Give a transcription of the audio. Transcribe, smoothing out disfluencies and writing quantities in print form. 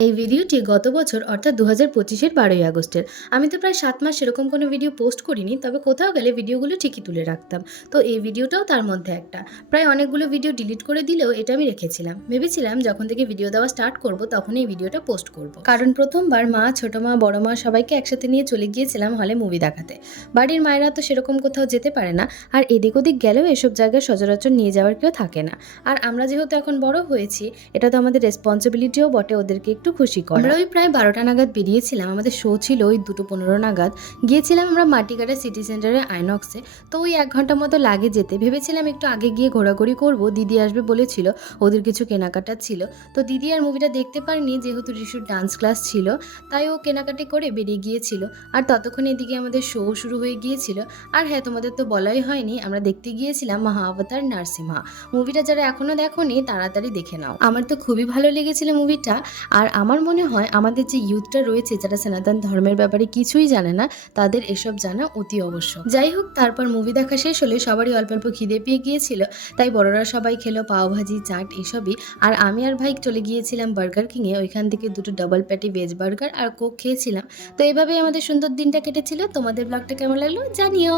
এই ভিডিওটি গত বছর অর্থাৎ ২০২৫-এর ১২ই আগস্টের। আমি তো প্রায় ৭ মাস সেরকম কোনো ভিডিও পোস্ট করিনি, তবে কোথাও গেলে ভিডিওগুলো ঠিকই তুলে রাখতাম। তো এই ভিডিওটাও তার মধ্যে একটা। প্রায় অনেকগুলো ভিডিও ডিলিট করে দিলেও এটা আমি রেখেছিলাম। ভেবেছিলাম যখন থেকে ভিডিও দেওয়া স্টার্ট করব তখনই এই ভিডিওটা পোস্ট করব। কারণ প্রথমবার মা, ছোট মা, বড় মা সবাইকে একসাথে নিয়ে চলে গিয়েছিলাম হলে মুভি দেখাতে। বাড়ির মায়েরা তো সেরকম কোথাও যেতে পারে না, আর এদিক ওদিক গেলেও এসব জায়গায় সচরাচর নিয়ে যাওয়ার কেউ থাকে না। আর আমরা যেহেতু এখন বড় হয়েছি, এটা তো আমাদের রেসপন্সিবিলিটিও বটে ওদেরকে একটু খুশি করা। আমরা ওই প্রায় ১২টা নাগাদ বেরিয়েছিলাম। আমাদের শো ছিল ওই ২:১৫ নাগাদ। গিয়েছিলাম আমরা মাটিগাড়া সিটি সেন্টারে আইনক্সে। তো ওই ১ ঘন্টা মতো লাগে যেতে। ভেবেছিলাম একটু আগে গিয়ে ঘোরাঘুরি করব, দিদি আসবে বলেছিল, ওদের কিছু কেনাকাটা ছিল। তো দিদি আর মুভিটা দেখতে পারেনি, যেহেতু ঋষুর ডান্স ক্লাস ছিল, তাই ও কেনাকাটি করে বেরিয়ে গিয়েছিল। আর ততক্ষণ এদিকে আমাদের শো শুরু হয়ে গিয়েছিল। আর হ্যাঁ, তোমাদের তো বলাই হয়নি, আমরা দেখতে গিয়েছিলাম মহাবতার নারসিমহা। মুভিটা যারা এখনো দেখোনি তাড়াতাড়ি দেখে নাও। আমার তো খুবই ভালো লেগেছিল মুভিটা। আর আমার মনে হয় আমাদের যে ইউথটা রয়েছে, যারা সনাতন ধর্মের ব্যাপারে কিছুই জানে না, তাদের এসব জানা অতি আবশ্যক। যাই হোক, তারপর মুভি দেখা শেষ হলে সবারই অল্প অল্প খিদে পেয়ে গিয়েছিল, তাই বড়রা সবাই খেলো পাওভাজি, চাট এসবই। আর আমি আর ভাই চলে গিয়েছিলাম বার্গার কিংয়ে। ওইখান থেকে দুটো ডাবল প্যাটি ভেজ বার্গার আর কোক খেয়েছিলাম। তো এইভাবেই আমাদের সুন্দর দিনটা কেটেছিল। তোমাদের ব্লগটা কেমন লাগলো জানিও।